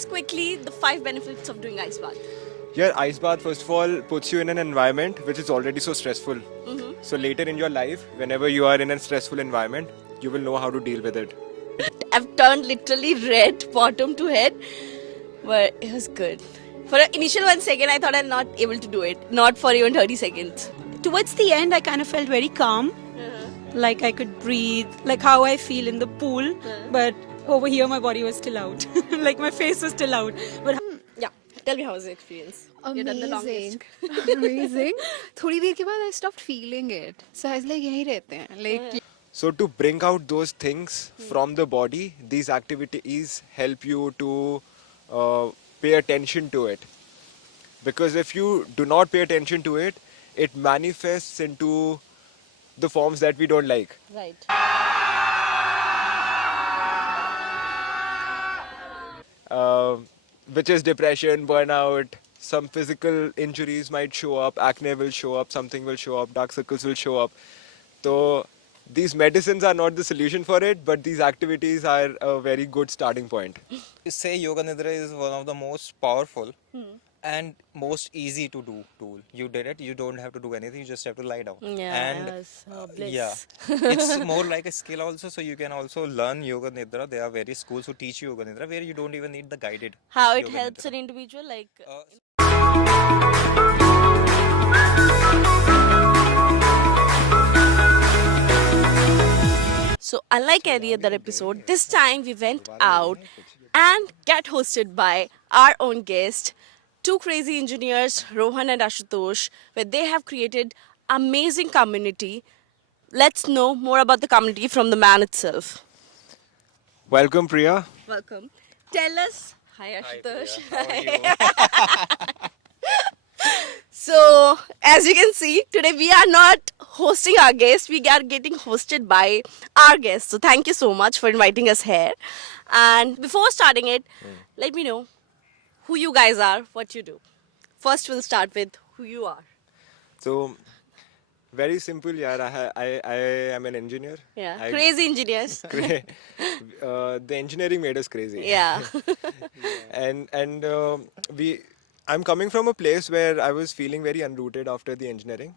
us quickly the 5 benefits of doing ice bath. Yeah, ice bath first of all puts you in an environment which is already so stressful. So later in your life, whenever you are in a stressful environment, you will know how to deal with it. I've turned literally red bottom to head, but it was good. For an initial 1 second, I thought I'm not able to do it. Not for even 30 seconds. Towards the end, I kind of felt very calm. Like I could breathe, like how I feel in the pool. But over here, my body was still out. Like my face was still out. But Yeah. Tell me how was the experience? You've done the longest. Amazing. Amazing. थोड़ी देर के बाद I stopped feeling it. So I was like यहीं रहते हैं. Like So to bring out those things from the body, these activities help you to pay attention to it. Because if you do not pay attention to it, it manifests into the forms that we don't like. Right. Which is depression, burnout, some physical injuries might show up, acne will show up, something will show up, dark circles will show up. So these medicines are not the solution for it, but these activities are a very good starting point. Say Yoga Nidra is one of the most powerful and most easy to do tool. You did it, you don't have to do anything, you just have to lie down. And bliss. yeah, it's more like a skill also, so you can also learn Yoga Nidra. There are various schools who teach you Yoga Nidra where you don't even need the guided. How it Yoga helps Nidra. an individual, like. So, unlike any other episode, this time we went out and get hosted by our own guest, two crazy engineers, Rohan and Ashutosh, where they have created amazing community. Let's know more about the community from the man itself. Welcome, Priya. Welcome. Tell us. Hi, Ashutosh. So, as you can see, today we are not hosting our guest, we are getting hosted by our guest. So, thank you so much for inviting us here. And before starting it, let me know who you guys are, what you do. First, we'll start with who you are. So, very simple, yaar. I am an engineer. Yeah, I- crazy engineers. The engineering made us crazy. Yeah. And I'm coming from a place where I was feeling very unrooted after the engineering.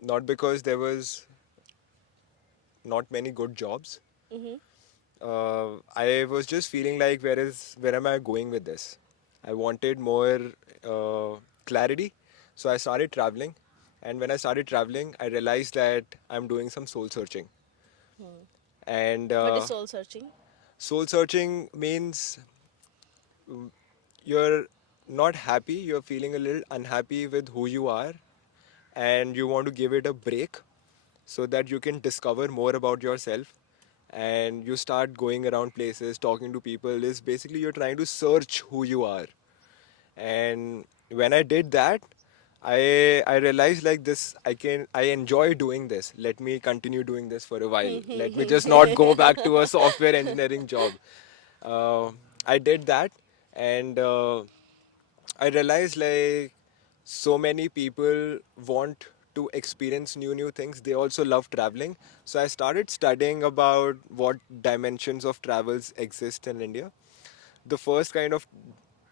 Not because there was not many good jobs. I was just feeling like where am I going with this? I wanted more clarity, so I started traveling. And when I started traveling, I realized that I'm doing some soul searching. And What is soul searching? soul searching means you're not happy, you're feeling a little unhappy with who you are, and you want to give it a break so that you can discover more about yourself. And you start going around places, talking to people. Is basically you're trying to search who you are. And when I did that, I realized like this I enjoy doing this. Let me continue doing this for a while. Let me just not go back to a software engineering job. I did that, and I realized like so many people want to experience new things. They also love traveling. So I started studying about what dimensions of travels exist in India. The first kind of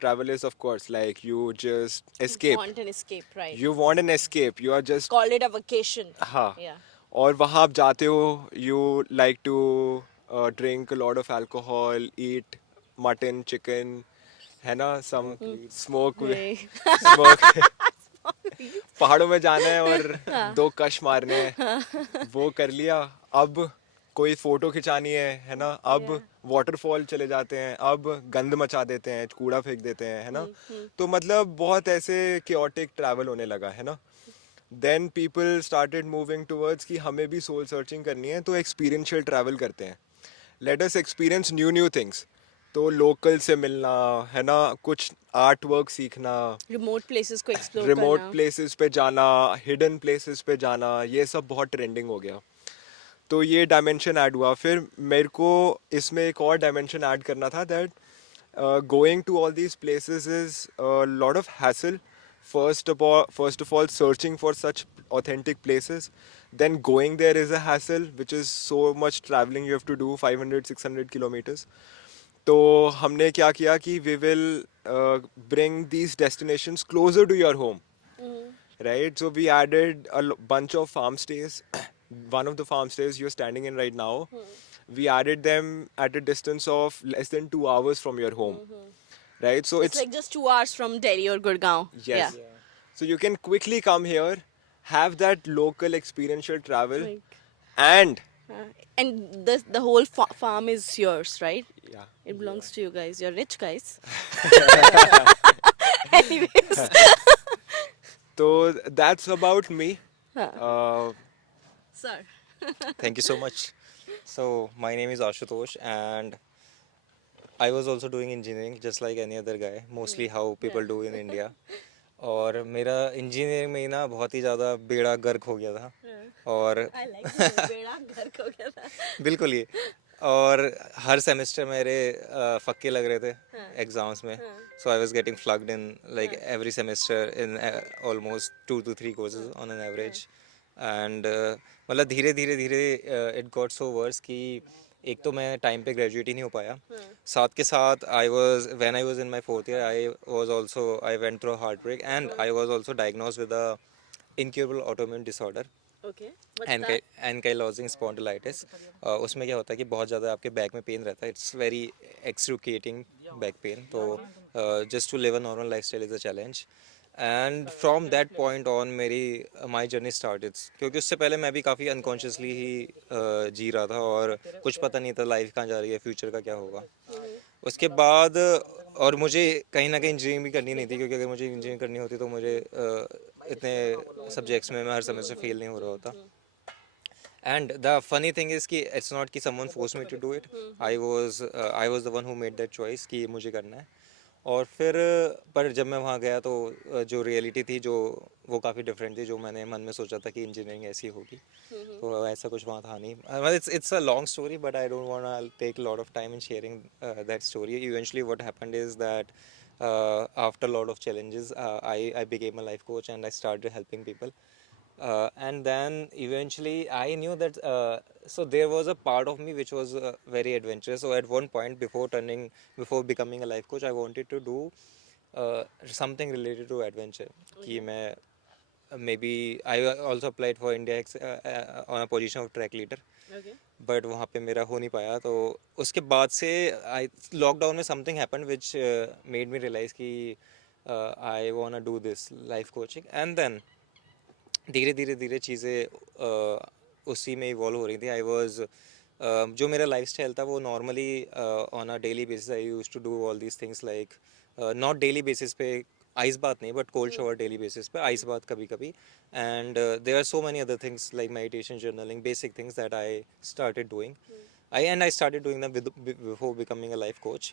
travel is, of course, like you just escape. Want an escape, right? You want an escape. You are just Called it a vacation. हाँ. Yeah. और वहाँ आप जाते हो, you like to drink a lot of alcohol, eat mutton, chicken, है ना, some smoke, Hey. smoke. पहाड़ों में जाना है और 2 कश मारने हैं, वो कर लिया. अब कोई फोटो खिंचानी है ना, अब वाटरफॉल चले जाते हैं, अब गंद मचा देते हैं, कूड़ा फेंक देते हैं, है ना. तो मतलब बहुत ऐसे chaotic ट्रैवल होने लगा, है ना. Then people started moving towards कि हमें भी soul searching करनी है, तो experiential travel करते हैं. Let us experience new things. तो लोकल से मिलना, है ना, कुछ आर्ट वर्क सीखना, रिमोट प्लेसेस को एक्सप्लोर रिमोट करना. प्लेसेस पे जाना, हिडन प्लेसेस पे जाना, ये सब बहुत ट्रेंडिंग हो गया. तो ये डायमेंशन ऐड हुआ. फिर मेरे को इसमें एक और डायमेंशन ऐड करना था, that going to all these places is lot of hassle. First of all, searching for such authentic places. Then going there is a hassle, which is so much traveling you have to do, 500, 600 kilometers. तो हमने क्या किया कि we will bring these destinations closer to your home, right? So we added a bunch of farm stays. One of the farm stays you're standing in right now, we added them at a distance of less than 2 hours from your home, right? So It's like just 2 hours from Delhi or Gurgaon. yes. Yeah. So you can quickly come here, have that local experiential travel, Like, and and the whole farm is yours, right? yeah. It belongs to you guys. You're rich guys. Anyways. So that's about me. Huh. Sir. Thank you so much. So my name is Ashutosh, and I was also doing engineering just like any other guy, mostly how people do in India. और मेरा engineering में ही ना बहुत ही ज़्यादा बेड़ा गर्क हो गया था और I like it. बेड़ा गर्क हो गया था. बिल्कुल ही और हर सेमेस्टर मेरे फक्के लग रहे थे एग्जाम्स में so I was getting flunked in like every semester in almost 2 to 3 courses on an average and मतलब धीरे धीरे धीरे इट गॉट सो वर्स कि एक तो मैं टाइम पे ग्रेजुएट ही नहीं हो पाया साथ के साथ I was when I was in my fourth year I was also I went through heart break and I was also diagnosed with a incurable autoimmune disorder Okay. What's that? Ankylosing spondylitis उसमें क्या होता है कि बहुत ज़्यादा आपके back में pain रहता है it's very excruciating back pain तो just to live a normal life style is a challenge and from that point on मेरी माई जर्नी स्टार्टेड क्योंकि उससे पहले मैं भी काफ़ी अनकॉन्शियसली ही जी रहा था और कुछ पता नहीं था लाइफ कहाँ जा रही है फ्यूचर का क्या होगा उसके बाद और मुझे कहीं ना कहीं इंजीनियरिंग भी करनी नहीं थी क्योंकि अगर मुझे इंजीनियरिंग करनी होती तो मुझे इतने सब्जेक्ट्स में मैं हर सेमेस्टर फेल नहीं हो रहा होता and the funny thing is कि इट्स नॉट कि someone force me to do it I was the one who made that choice कि मुझे करना है और फिर पर जब मैं वहाँ गया तो जो रियलिटी थी जो वो काफ़ी डिफरेंट थी जो मैंने मन में सोचा था कि इंजीनियरिंग ऐसी होगी तो ऐसा कुछ वहाँ था नहीं it's a long story but I don't want to take lot of time in sharing that story eventually what happened is that after a lot of challenges I became a life coach and I started helping people and then eventually I knew that so there was a part of me which was very adventurous so at one point before becoming a life coach I wanted to do something related to adventure कि मैं maybe I also applied for India on a position of track leader Okay. But वहाँ पे मेरा हो नहीं पाया तो उसके बाद से आई लॉकडाउन में something happen which made me realise कि I want do this life coaching and then धीरे धीरे धीरे चीज़ें उसी में इवॉल्व हो रही थी आई वॉज जो मेरा लाइफ स्टाइल था वो normally on a daily basis I use to do all these things like not daily basis पे आइस बात नहीं but cold shower daily basis पे आइस बात कभी कभी and there are so many other things like meditation journaling basic things that I started doing I started doing them before becoming a life coach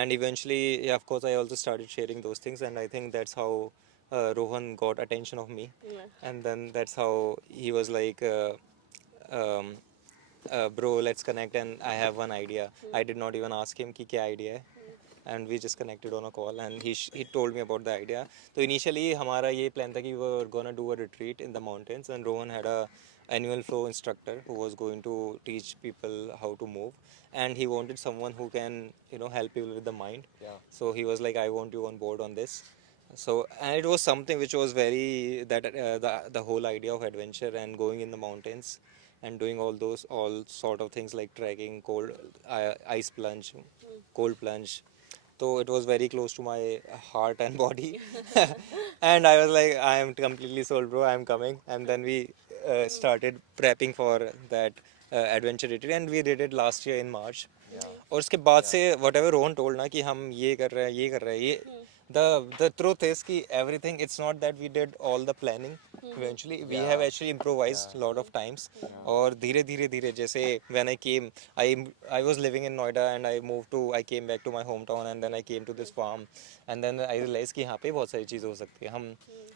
and eventually yeah, of course I also started sharing those things and I think that's how Rohan got attention of me and then that's how he was like um, bro let's connect and I have one idea I did not even ask him ki kya idea hai and we just connected on a call and he told me about the idea so initially हमारा ये plan था कि we were gonna do a retreat in the mountains and Rohan had a annual flow instructor who was going to teach people how to move and he wanted someone who can help people with the mind so he was like I want you on board on this so and it was something which was very that the whole idea of adventure and going in the mountains and doing all sort of things like trekking ice plunge cold plunge so it was very close to my heart and body and I was like I am completely sold bro I am coming and then we started prepping for that adventure retreat and we did it last year in March और उसके बाद से whatever Rohan told ना कि हम ये कर रहे हैं ये the truth is कि everything it's not that we did all the planning eventually we have actually improvised a lot of times और धीरे धीरे धीरे जैसे when I came I was living in Noida and I came back to my hometown and then I came to this farm and then I realized कि यहाँ पे बहुत सारी चीज़ें हो सकती है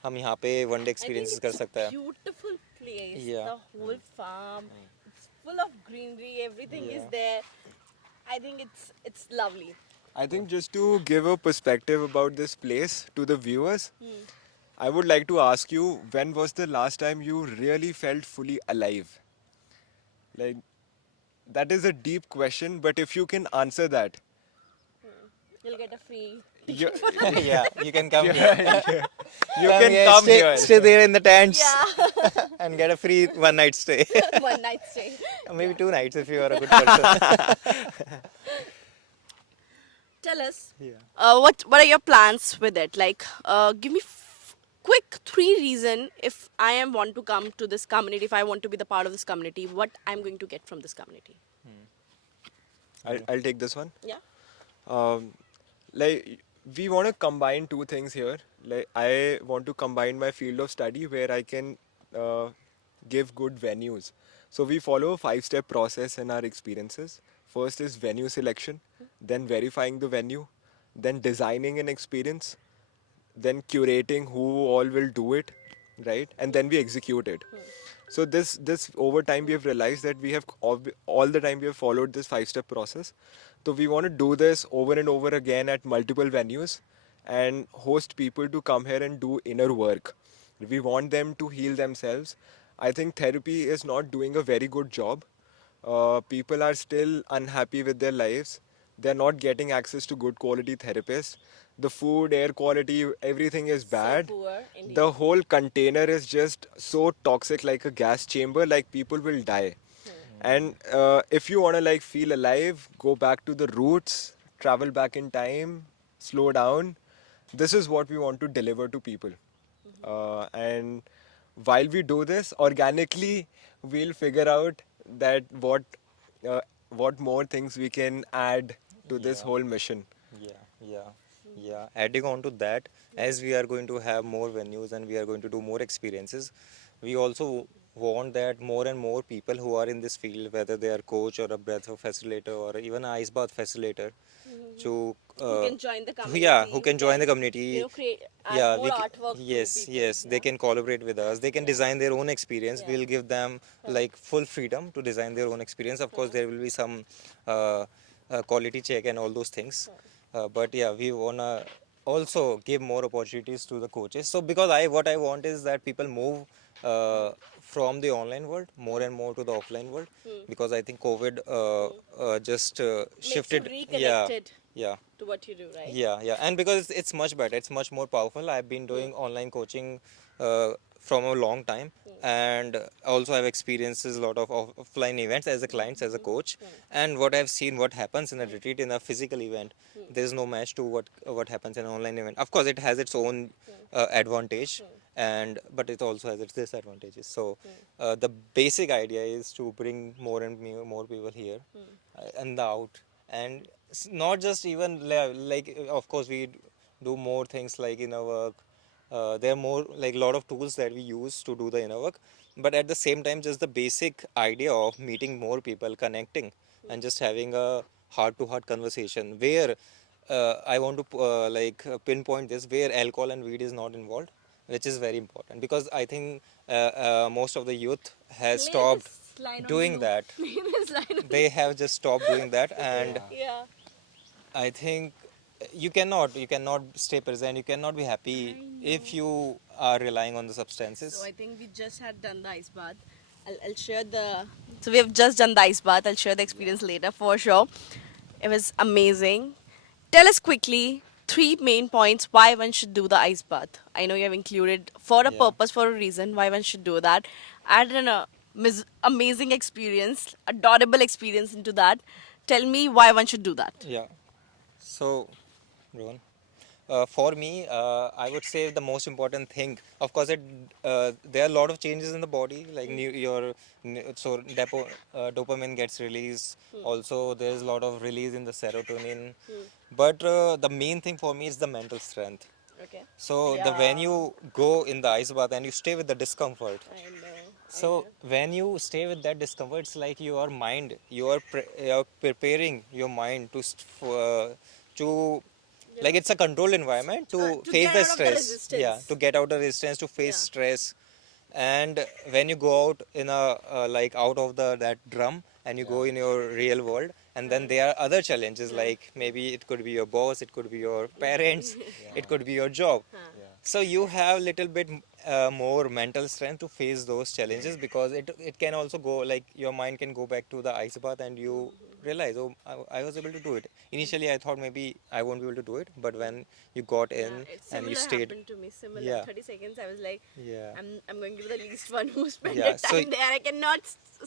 हम यहाँ पे one day experiences कर सकते हैं Beautiful place. Yeah. The whole farm. It's full of greenery. Everything is there. I think it's lovely. I think just to give a perspective about this place to the viewers, I would like to ask you, when was the last time you really felt fully alive? Like, that is a deep question, but if you can answer that, You'll get a free. You, Yeah, you can come here. you can come stay, here. Stay there in the tents Yeah. and get a free one night stay. One night stay. Or maybe 2 nights if you are a good person. Tell us. Yeah. What are your plans with it? Like, give me quick 3 reason if I am want to come to this community, if I want to be the part of this community, what I'm going to get from this community. I'll take this one. Yeah. Like we want to combine two things here. Like I want to combine my field of study where I can give good venues. So we follow a 5-step process in our experiences. First is venue selection, then verifying the venue, then designing an experience, then curating who all will do it, right? And then we execute it. So this over time we have realized that we have all the time we have followed this 5-step process. So we want to do this over and over again at multiple venues and host people to come here and do inner work. We want them to heal themselves. I think therapy is not doing a very good job. People are still unhappy with their lives. They're not getting access to good quality therapists. The food, air quality, everything is bad. poor, indeed. The whole container is just so toxic, like a gas chamber, like people will die. And if you want to like feel alive, go back to the roots, travel back in time, slow down. This is what we want to deliver to people. And while we do this organically, we'll figure out that what more things we can add to this Yeah. whole mission. Yeah. Adding on to that, as we are going to have more venues and we are going to do more experiences, we also want that more and more people who are in this field, whether they are coach or a breath of facilitator or even an ice bath facilitator, to Who can join the community. yeah, who can join the community. You know, create Yeah, more we artwork. to yes, people. yes, they can collaborate with us. They can design their own experience. We'll give them like full freedom to design their own experience. Of course, there will be some quality check and all those things. But yeah, we wanna also give more opportunities to the coaches. So because what I want is that people move from the online world more and more to the offline world, because I think COVID just shifted. reconnected. Yeah. To what you do, right? Yeah, and because it's much better, it's much more powerful. I've been doing online coaching from a long time, and also I've experienced a lot of offline events as a client, as a coach. And what I've seen, what happens in a retreat, in a physical event, there's no match to what happens in an online event. Of course, it has its own advantage, and but it also has its disadvantages. So the basic idea is to bring more and more people here and out, and not just even like of course we do more things like inner work. There are more like a lot of tools that we use to do the inner work, but at the same time just the basic idea of meeting more people, connecting, and just having a heart to heart conversation where I want to pinpoint this, where alcohol and weed is not involved, which is very important, because I think most of the youth has stopped doing that. They have just stopped doing that, and Yeah. I think you cannot stay present, you cannot be happy if you are relying on the substances. So I think we just had done the ice bath. I'll share the. So we have just done the ice bath. I'll share the experience later for sure. It was amazing. Tell us quickly 3 main points why one should do the ice bath. I know you have included for a Yeah. purpose, for a reason why one should do that. Add an amazing experience, adorable experience into that. Tell me why one should do that. Yeah. So, Rohan, for me, I would say the most important thing, of course, there are a lot of changes in the body, like dopamine gets released. Also, there is a lot of release in the serotonin. But the main thing for me is the mental strength. Okay. So when you go in the ice bath and you stay with the discomfort, I know. so when you stay with that discomfort, it's like your mind, you are preparing your mind to like it's a controlled environment to to face get the out of the stress. resistance. Yeah, to get out of resistance, to face Yeah. stress. And when you go out in a like out of that drum and you go in your real world, and then there are other challenges, like maybe it could be your boss, it could be your parents, it could be your job. So you have little bit more mental strength to face those challenges, because it can also go like your mind can go back to the ice bath and you realize, oh, I was able to do it. Initially, I thought maybe I won't be able to do it, but when you got Yeah, in it's and you similar stayed, happened to me. Similar. yeah, 30 seconds, I was like, yeah, I'm going to be the least one who spent yeah. the So time there. I cannot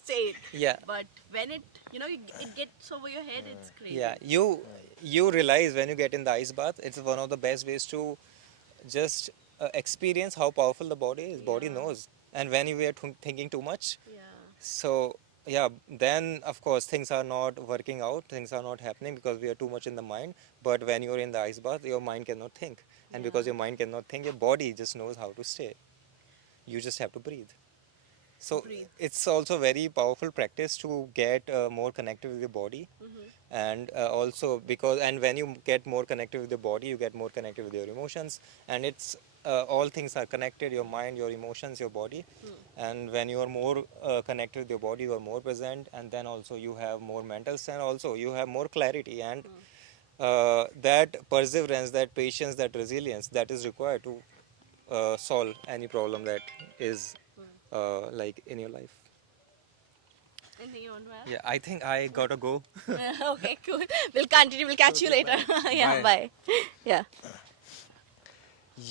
say it. yeah, But when it, it gets over your head, it's crazy. yeah, you realize when you get in the ice bath, it's one of the best ways to just experience how powerful the body is. Body Yeah. knows, and when you were thinking too much, Yeah. so yeah, then of course things are not working out, things are not happening because we are too much in the mind. But when you're in the ice bath, your mind cannot think, and because Yeah. your mind cannot think, your body just knows how to stay. You just have to breathe. So Breathe. it's also very powerful practice to get more connected with your body, and also because and when you get more connected with your body, you get more connected with your emotions, and it's all things are connected: your mind, your emotions, your body. And when you are more connected with your body, you are more present, and then also you have more mental strength. Also, you have more clarity and that perseverance, that patience, that resilience that is required to solve any problem that is like in your life. Anything you want to add? Yeah, I think I gotta go. Okay, cool. We'll continue. We'll catch you later. Yeah, bye. Yeah.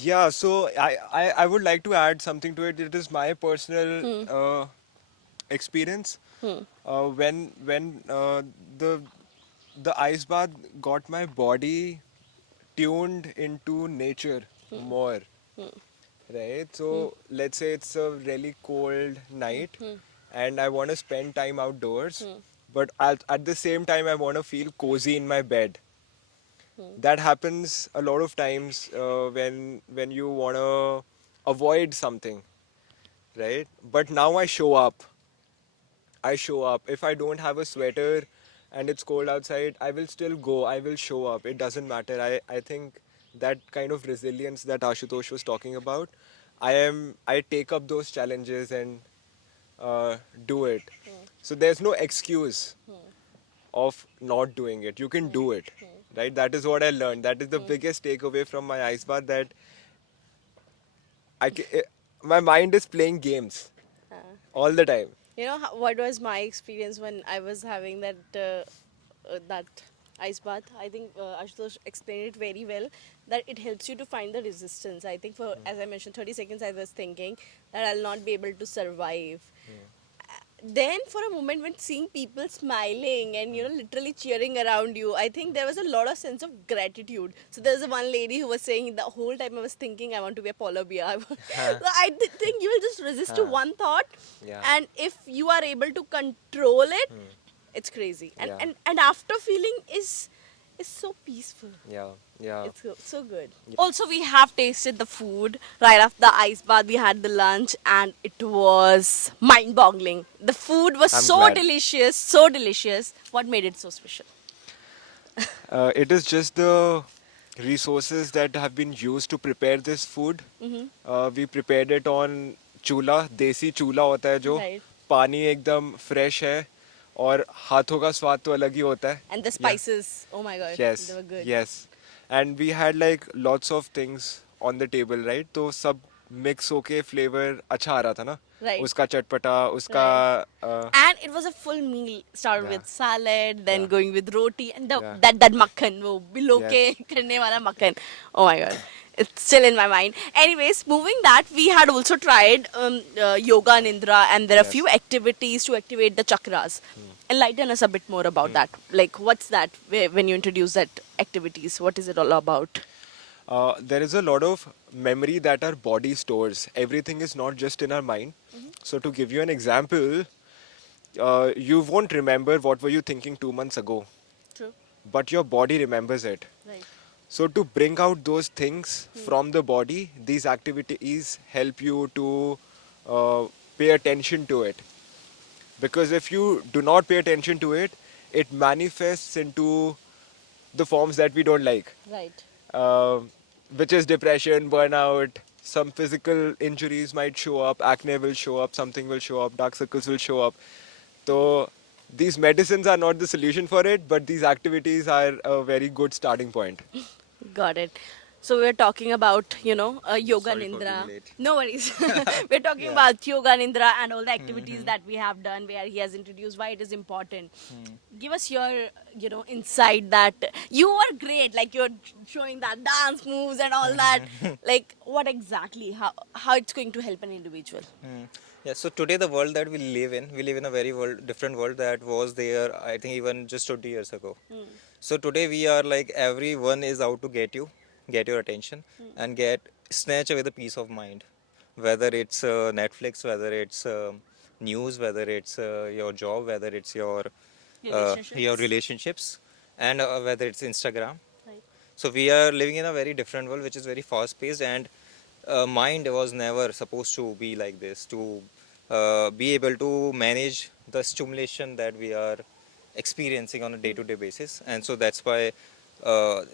Yeah, so I would like to add something to it. It is my personal experience. When the the ice bath got my body tuned into nature more, right? So let's say it's a really cold night and I want to spend time outdoors, but at the same time I want to feel cozy in my bed. That happens a lot of times when you want to avoid something, right? But now I show up. If I don't have a sweater and it's cold outside, I will still go. I will show up. It doesn't matter. I think that kind of resilience that Ashutosh was talking about, I take up those challenges and do it. So there's no excuse of not doing it. You can do it, right? That is what I learned. That is the biggest takeaway from my ice bath, that my mind is playing games all the time. What was my experience when I was having that ice bath? I think Ashutosh explained it very well. That it helps you to find the resistance. I think for, as I mentioned, 30 seconds I was thinking that I'll not be able to survive. Then for a moment, when seeing people smiling and literally cheering around you, I think there was a lot of sense of gratitude. So there's one lady who was saying the whole time I was thinking I want to be a polar bear. Think you will just resist to one thought, Yeah. and if you are able to control it, it's crazy. And, Yeah. and after feeling is so peaceful. Yeah, yeah. It's so good. Also, we have tasted the food right after the ice bath. We had the lunch, and it was mind-boggling. The food was I'm so glad. delicious, so delicious. What made it so special? It is just the resources that have been used to prepare this food. We prepared it on चूल्हा, देसी चूल्हा होता है जो Right. पानी एकदम fresh है और हाथों का स्वाद तो अलग ही होता है. And the spices. Oh my god, Yes, they were good. yes. And we had like lots of things on the table, right? तो सब mix होके flavor अच्छा आ रहा था ना? Right. उसका चटपटा, उसका And it was a full meal. Started Yeah. with salad, then Yeah. going with roti, and Yeah. that makhan, wo below Yes. ke karne wala makhan. Oh my god. It's still in my mind. Anyways, moving that, we had also tried yoga nidra, and there are Yes. few activities to activate the chakras. Enlighten us a bit more about that. Like, what's that when you introduce that activities? What is it all about? There is a lot of memory that our body stores. Everything is not just in our mind. So to give you an example, you won't remember what were you thinking 2 months ago, True. but your body remembers it. Right. So to bring out those things from the body, these activities help you to pay attention to it. Because if you do not pay attention to it, it manifests into the forms that we don't like, Right. which is depression, burnout. Some physical injuries might show up, acne will show up, something will show up, dark circles will show up. So these medicines are not the solution for it, but these activities are a very good starting point. Got it. So we're talking about, yoga Sorry for nindra. being late. No worries. We're talking Yeah. about yoga nindra and all the activities that we have done, where he has introduced why it is important. Give us your, insight that you were great, like you're showing that dance moves and all that. Like what exactly, how it's going to help an individual? Mm. Yeah, so today the world that we live in a very different world that was there, I think, even just 20 years ago. So today we are like everyone is out to get your attention, and snatch away the peace of mind. Whether it's Netflix, whether it's news, whether it's your job, whether it's your Relationships. relationships, and whether it's Instagram. Right. So we are living in a very different world, which is very fast paced, and mind was never supposed to be like this, to be able to manage the stimulation that we are experiencing on a day to day basis. And so that's why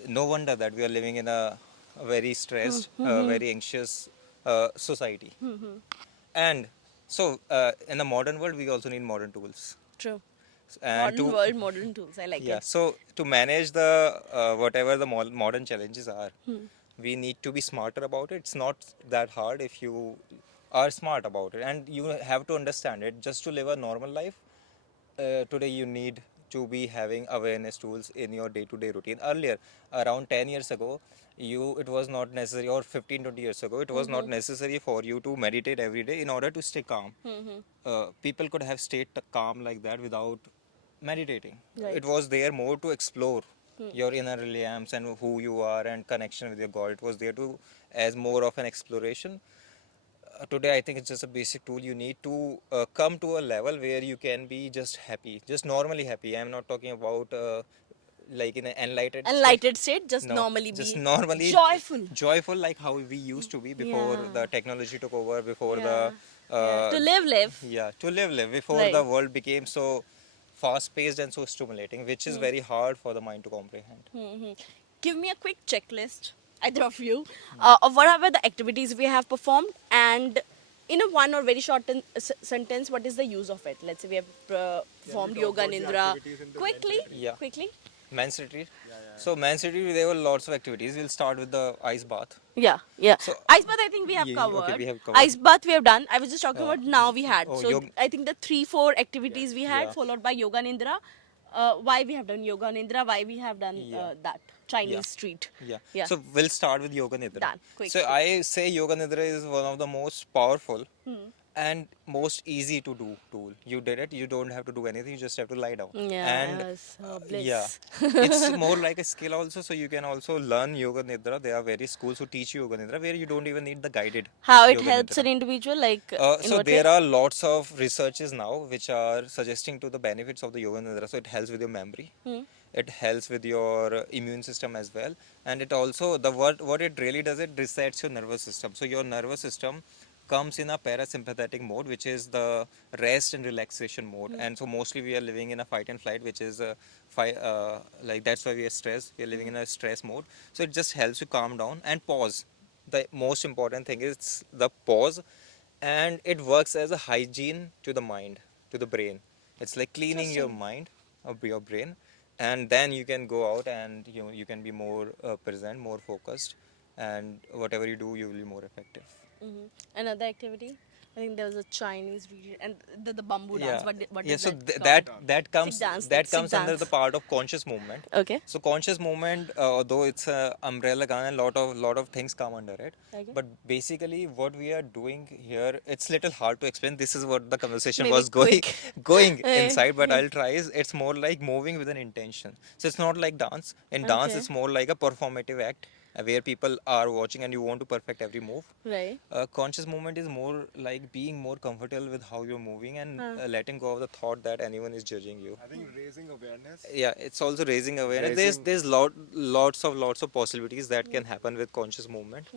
no wonder that we are living in a very stressed, very anxious society. And so in the modern world, we also need modern tools. True. And Modern world, modern tools. I like yeah, it. so to manage the whatever the modern challenges are, we need to be smarter about it. It's not that hard if you are smart about it, and you have to understand it. Just to live a normal life, today you need to be having awareness tools in your day-to-day routine. Earlier, around 10 years ago, it was not necessary, or 15-20 years ago, it was not necessary for you to meditate every day in order to stay calm. People could have stayed calm like that without meditating. Right. It was there more to explore your inner realms and who you are and connection with your God. It was there to as more of an exploration. Today I think it's just a basic tool. You need to come to a level where you can be just happy, just normally happy. I'm not talking about like in an enlightened state. Enlightened state, just No, normally just be normally joyful. like how we used to be before Yeah. the technology took over, before Yeah. the Yeah. To live. yeah, to live before Right. the world became so fast paced and so stimulating, which is very hard for the mind to comprehend. Give me a quick checklist, either of you, of what are the activities we have performed, and in a one or very short sentence, what is the use of it? Let's say we have performed yoga nindra. Quickly, Yeah. quickly. Men's retreat. So men's retreat, there were lots of activities. We'll start with the ice bath. Yeah, yeah. So, Ice bath, I think we have yeah, covered. okay, we have covered. Ice bath we have done. I was just talking about now we had. oh, So I think the 3-4 activities we had, Yeah. followed by yoga nindra. Why we have done yoga nindra? Why we have done Yeah. that Chinese Yeah. street? Yeah. Yeah. So we'll start with Yoga Nidra. Done. Quick, So quick. I say Yoga Nidra is one of the most powerful and most easy to do tool. You did it. You don't have to do anything. You just have to lie down. And Yes, bliss. yeah, it's more like a skill also. So you can also learn Yoga Nidra. There are various schools who teach you Yoga Nidra where you don't even need the guided. How it Yoga helps Nidra. an individual, like in So what there way? are lots of researches now which are suggesting to the benefits of the yoga nidra. So it helps with your memory, it helps with your immune system as well, and it also what it really does, it resets your nervous system. So your nervous system comes in a parasympathetic mode, which is the rest and relaxation mode. And so mostly we are living in a fight and flight, which is like that's why we are stressed. We are living in a stress mode. So it just helps you calm down and pause. The most important thing is the pause, and it works as a hygiene to the mind, to the brain. It's like cleaning your mind of your brain, and then you can go out and you can be more present, more focused, and whatever you do, you will be more effective. Another activity? I think there was a Chinese region and the bamboo dance. What Yeah, is so that that comes Sikh dance, that Sikh comes under dance. the part of conscious movement. Okay. So conscious movement, although it's a umbrella term, and lot of things come under it. Okay. But basically, what we are doing here, it's little hard to explain. This is what the conversation Maybe was going quick. going Eh, inside. But I'll try. It's more like moving with an intention. So it's not like dance. In dance, Okay. it's more like a performative act where people are watching and you want to perfect every move. Right. Conscious movement is more like being more comfortable with how you're moving and letting go of the thought that anyone is judging you. I think raising awareness. Yeah, it's also raising awareness. Raising- There's lots of possibilities that can happen with conscious movement.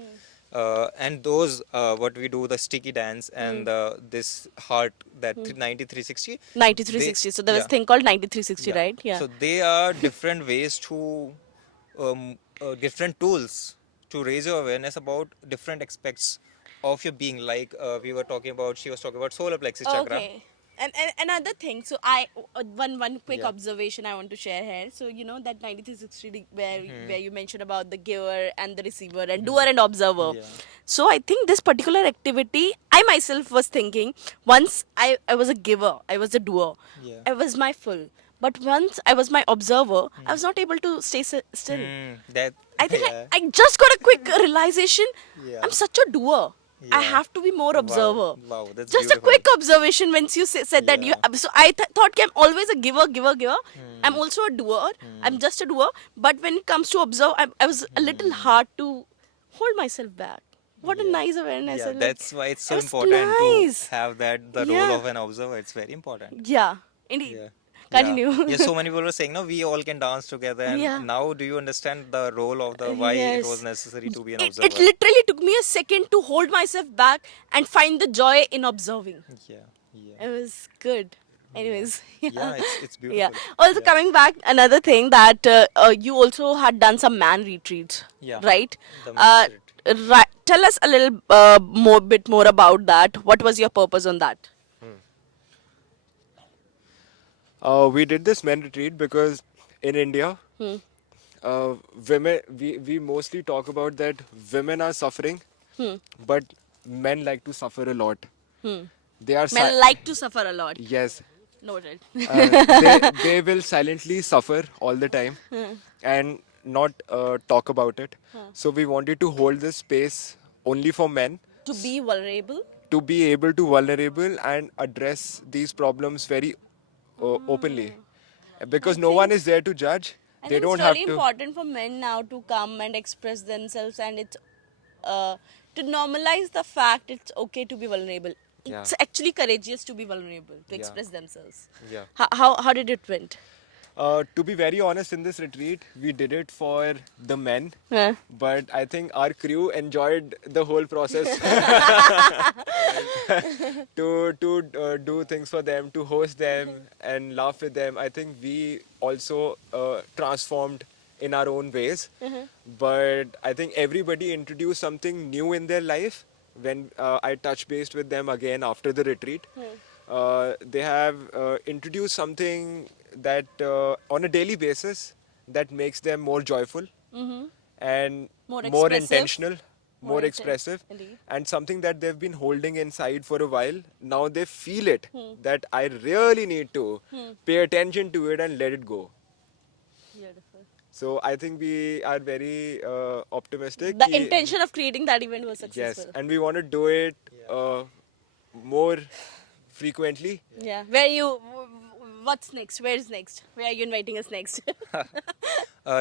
And those what we do, the sticky dance and this heart, that 9360. 9360. So there was a thing called 9360, right? Yeah. So they are different ways to different tools to raise your awareness about different aspects of your being. Like we were talking about, she was talking about solar plexus chakra. Okay. And another thing, so one quick Yeah. observation I want to share here. So you know that 9360 where you mentioned about the giver and the receiver and doer and observer. Yeah. So I think this particular activity, I myself was thinking once I was a giver, I was a doer, Yeah. I was my full. But once I was my observer, I was not able to stay still. That. I think Yeah. I just got a quick realization. Yeah. I'm such a doer. I Yeah. have to be more Wow. observer. Wow, that's Just a beautiful. quick observation when you said that you. Yeah. So I thought I'm always a giver. I'm also a doer. I'm just a doer. But when it comes to observe, I was a little hard to hold myself back. What a Yeah. nice awareness. Yeah, and, like, that's why it's so it was important nice. to have that the Yeah. role of an observer. It's very important. Yeah, indeed. Yeah. Continue. Yeah. Yeah, so many people were saying, no, we all can dance together. And Yeah. now do you understand the role of the why it was Yes. necessary to be an It observer? literally took me a second to hold myself back and find the joy in observing. Yeah. Yeah. It was good. Anyways, Yeah, it's beautiful. yeah. Also, coming back, another thing that you also had done some man retreats, Yeah, right? the men's Right. Tell us a little bit more about that. What was your purpose on that? We did this men retreat because in India, women, we mostly talk about that women are suffering, but men like to suffer a lot. They are Men like to suffer a lot. yes, Noted. they will silently suffer all the time and not talk about it. So we wanted to hold this space only for men To be vulnerable. to be able to vulnerable and address these problems very openly because no one is there to judge. I They think don't it's have really to. important for men now to come and express themselves, and it's to normalize the fact it's okay to be vulnerable. Yeah. It's actually courageous to be vulnerable, to Yeah. express themselves. Yeah. How did it went? To be very honest, in this retreat, we did it for the men, Yeah. but I think our crew enjoyed the whole process to do things for them, to host them and laugh with them. I think we also transformed in our own ways, but I think everybody introduced something new in their life when I touch based with them again after the retreat. They have introduced something that on a daily basis that makes them more joyful and More more expressive. intentional, more More expressive, indeed. and something that they've been holding inside for a while. Now they feel it that I really need to pay attention to it and let it go. Beautiful. So I think we are very optimistic. The कि- intention of creating that event was Yes, successful. and we want to do it more frequently. Yeah. What's next? Where's next? Where are you inviting us next?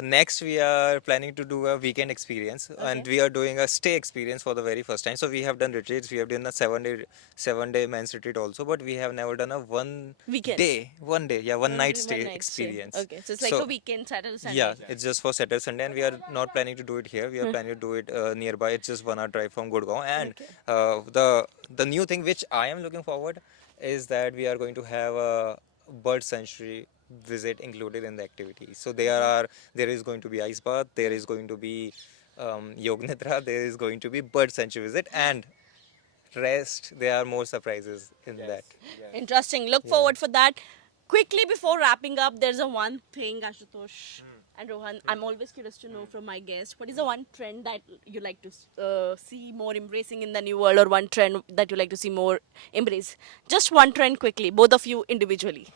Next, we are planning to do a weekend experience, and we are doing a stay experience for the very first time. So we have done retreats. We have done a 7-day men's retreat also, but we have never done a one Weekend. day, one night One stay night experience. Okay, so it's like a weekend, Saturday, Sunday. Yeah, it's just for Saturday, Sunday, and we are not planning to do it here. We are planning to do it nearby. It's just 1 hour drive from Gurgaon, and the new thing which I am looking forward is that we are going to have a bird sanctuary visit included in the activity. So there is going to be ice bath, there is going to be Yog Nidra, there is going to be bird sanctuary visit, and rest. There are more surprises in that. Interesting. Look forward for that. Quickly before wrapping up, there's a one thing, Ashutosh and Rohan. I'm always curious to know from my guests, what is the one trend that you like to see more embracing in the new world, or one trend that you like to see more embrace? Just one trend quickly, both of you individually.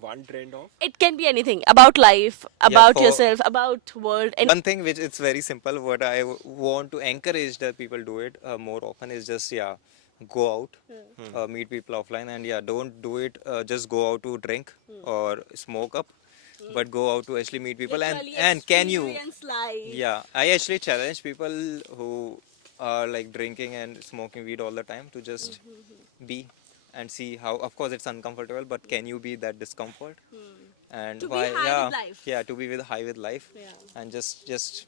One trend of It can be anything about life, about for- yourself, about world. And One thing which it's very simple, what I want to encourage that people do it more often is just go out, meet people offline, and don't do it just go out to drink or smoke up, but go out to actually meet people and can you experience life. I actually challenge people who are like drinking and smoking weed all the time to just be and see how, of course it's uncomfortable, but can you be that discomfort and To be why high with life. to be with high with life Yeah. and just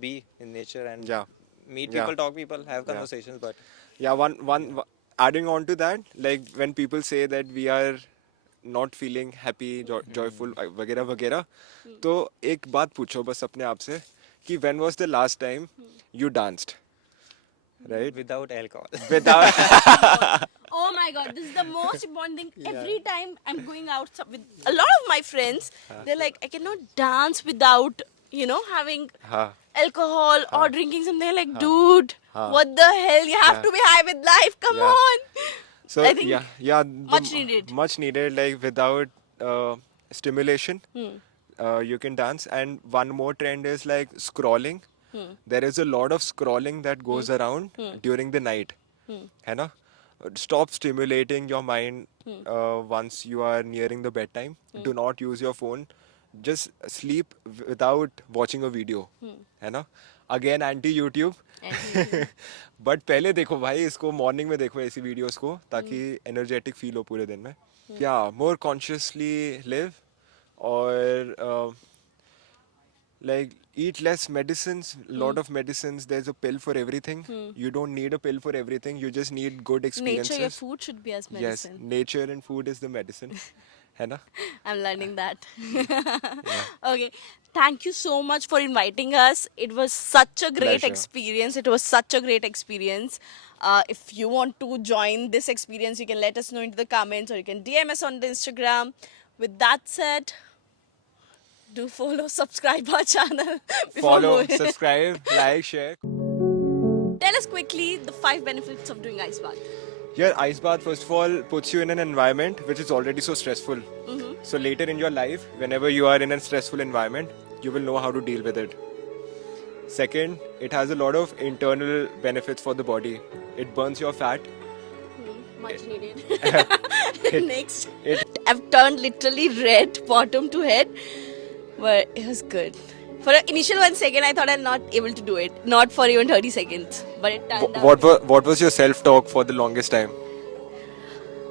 be in nature and Yeah. meet Yeah. people, talk people, have conversations. But yeah, one adding on to that, like when people say that we are not feeling happy, joyful, वगैरह वगैरह, तो एक बात पूछो बस अपने आप से कि when was the last time you danced, right? without alcohol. Without Oh my god, this is the most important thing. Every time I'm going out with a lot of my friends, they're like, I cannot dance without, having हाँ alcohol or drinking something. They're like, dude, what the hell? You have Yeah. to be high with life. Come Yeah. on. So I think yeah, much needed. much needed. Like without stimulation, you can dance. And one more trend is like scrolling. There is a lot of scrolling that goes around during the night. है ना? Stop stimulating your mind once you are nearing the bedtime. Do not use your phone. Just sleep without watching a video. है ना? Again, anti YouTube. But पहले देखो भाई इसको morning में देखो ऐसी वीडियोस को ताकि एनर्जेटिक फील हो पूरे दिन में या मोर कॉन्शियसली लिव और like eat less medicines, lot of medicines. There's a pill for everything. You don't need a pill for everything. You just need good experiences. Nature, your food should be as Yes, medicine. nature and food is the medicine. है ना? I'm learning that. Okay. Thank you so much for inviting us. It was such a great Pleasure. experience. It was such a great experience. If you want to join this experience, you can let us know into the comments or you can DM us on the Instagram. With that said, do follow, subscribe our channel. before Follow, moving. subscribe, like, share. Tell us quickly the 5 benefits of doing ice bath. Your ice bath, first of all, puts you in an environment which is already so stressful. So later in your life, whenever you are in a stressful environment, you will know how to deal with it. Second, it has a lot of internal benefits for the body. It burns your fat. Much needed. Next. It I've turned literally red bottom to head, but it was good. For an initial 1 second, I thought I'm not able to do it. Not for even 30 seconds. But it turned out. what was your self-talk for the longest time?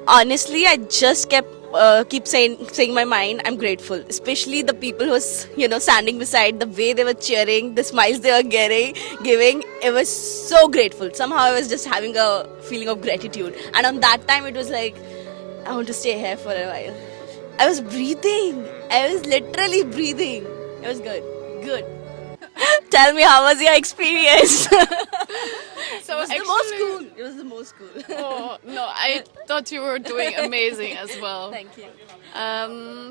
Honestly, I just keep saying my mind. I'm grateful, especially the people who was standing beside, the way they were cheering, the smiles they were giving. It was so grateful. Somehow I was just having a feeling of gratitude, and on that time it was like I want to stay here for a while. I was breathing. I was literally breathing. It was good. Good. Tell me, how was your experience? So It was the most cool. It was the most cool. Oh, no, I thought you were doing amazing as well. Thank you.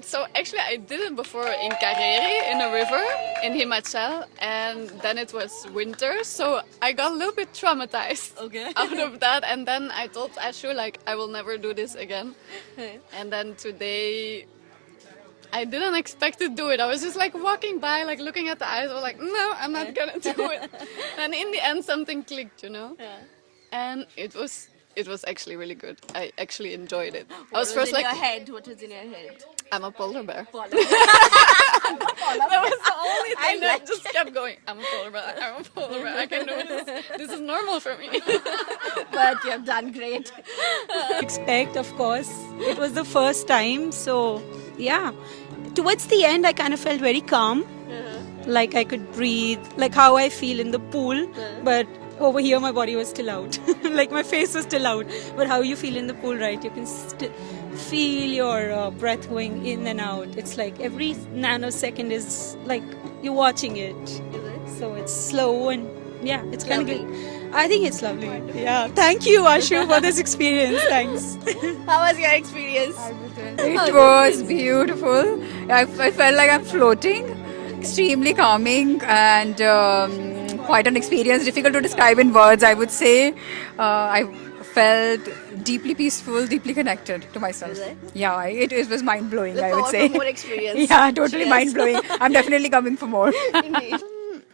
So actually, I did it before in Kareri, in a river, in Himachal, and then it was winter, so I got a little bit traumatized Okay. out of that, and then I told Ashu, like, I will never do this again. And then today, I didn't expect to do it. I was just like walking by, like looking at the eyes. I was like, no, I'm not gonna do it. And in the end, something clicked, And it was actually really good. I actually enjoyed it. I was first in like, your head? What was in your head? I'm a polar bear. Polar That was the only thing that like just kept going. I'm a polar bear. I'm a polar bear. I can do this. This is normal for me. But you have done great. Expect, of course. It was the first time, so yeah. Towards the end, I kind of felt very calm. Like I could breathe, like how I feel in the pool, but over here my body was still out. Like my face was still out. But how you feel in the pool, right? You can feel your breath going in and out. It's like every nanosecond is like you're watching it. So it's slow and yeah, it's kind of good. I think it's lovely. Yeah. Thank you, Ashu, for this experience. Thanks. How was your experience? It was beautiful. I felt like I'm floating. Extremely calming and quite an experience. Difficult to describe in words, I would say. I felt deeply peaceful, deeply connected to myself. Is it? Yeah, it was mind blowing. Look I would forward say. for more experience. Yeah, totally Cheers. mind blowing. I'm definitely coming for more. Indeed.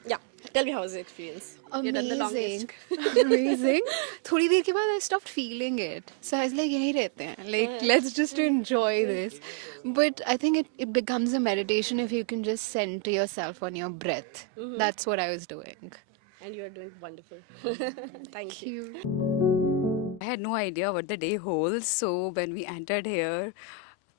Yeah. Tell me, how was the experience? You've done the longest. Amazing. थोड़ी देर के बाद I stopped feeling it. So I was like, यहीं रहते हैं. Like, let's just enjoy this. But I think it becomes a meditation if you can just center yourself on your breath. That's what I was doing. And you are doing wonderful. Thank you. I had no idea what the day holds. So when we entered here,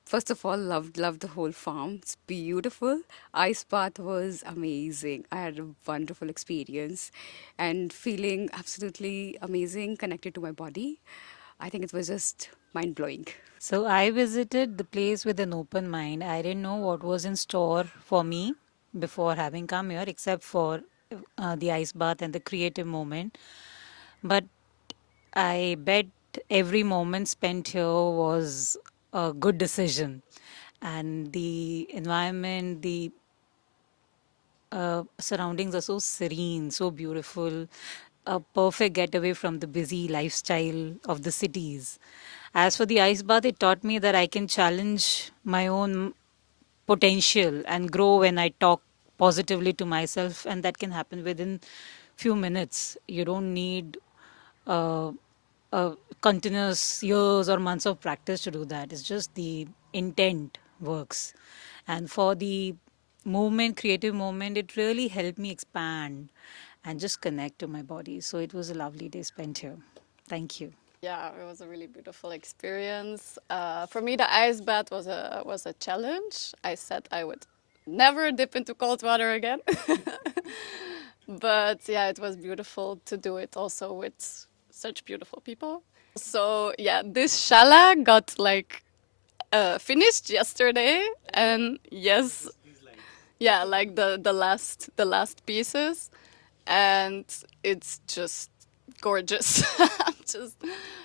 first of all, loved the whole farm. It's beautiful. Ice bath was amazing. I had a wonderful experience and feeling absolutely amazing, connected to my body. I think it was just mind blowing. So I visited the place with an open mind. I didn't know what was in store for me before having come here, except for the ice bath and the creative moment. But I bet every moment spent here was a good decision. And the environment, the surroundings are so serene, so beautiful, a perfect getaway from the busy lifestyle of the cities. As for the ice bath, it taught me that I can challenge my own potential and grow when I talk positively to myself, and that can happen within few minutes. You don't need uh, continuous years or months of practice to do that. It's just the intent works. And for the movement, creative movement, it really helped me expand and just connect to my body. So it was a lovely day spent here. Thank you. Yeah, it was a really beautiful experience. For me, the ice bath was a challenge. I said I would never dip into cold water again. But yeah, it was beautiful to do it also with such beautiful people. So yeah, this shala got like finished yesterday, and yes, yeah, like the last pieces, and it's just gorgeous. I'm just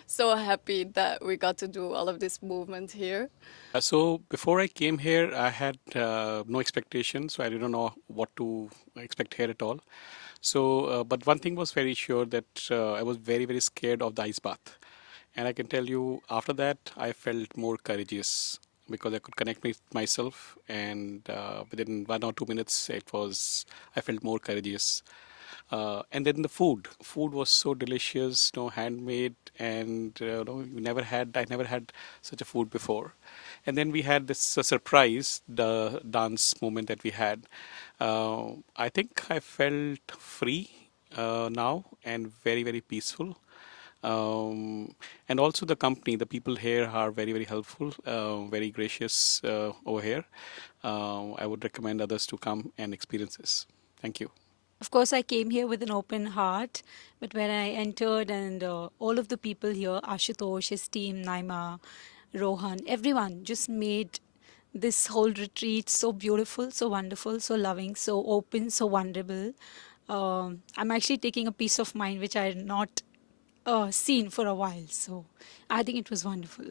so happy that we got to do all of this movement here. So before I came here, I had no expectations, so I didn't know what to expect here at all. So, but one thing was very sure that I was very, very scared of the ice bath. And I can tell you, after that, I felt more courageous because I could connect with myself, and within 1 or 2 minutes, I felt more courageous. And then the food was so delicious, handmade, and I never had such a food before. And then we had this surprise, the dance moment that we had. I think I felt free now and very, very peaceful. And also the company, the people here are very, very helpful, very gracious over here. I would recommend others to come and experience this. Thank you. Of course, I came here with an open heart, but when I entered, and all of the people here, Ashutosh, his team, Naima, Rohan, everyone just made this whole retreat so beautiful, so wonderful, so loving, so open, so vulnerable. I'm actually taking a peace of mind which I had not seen for a while. So I think it was wonderful.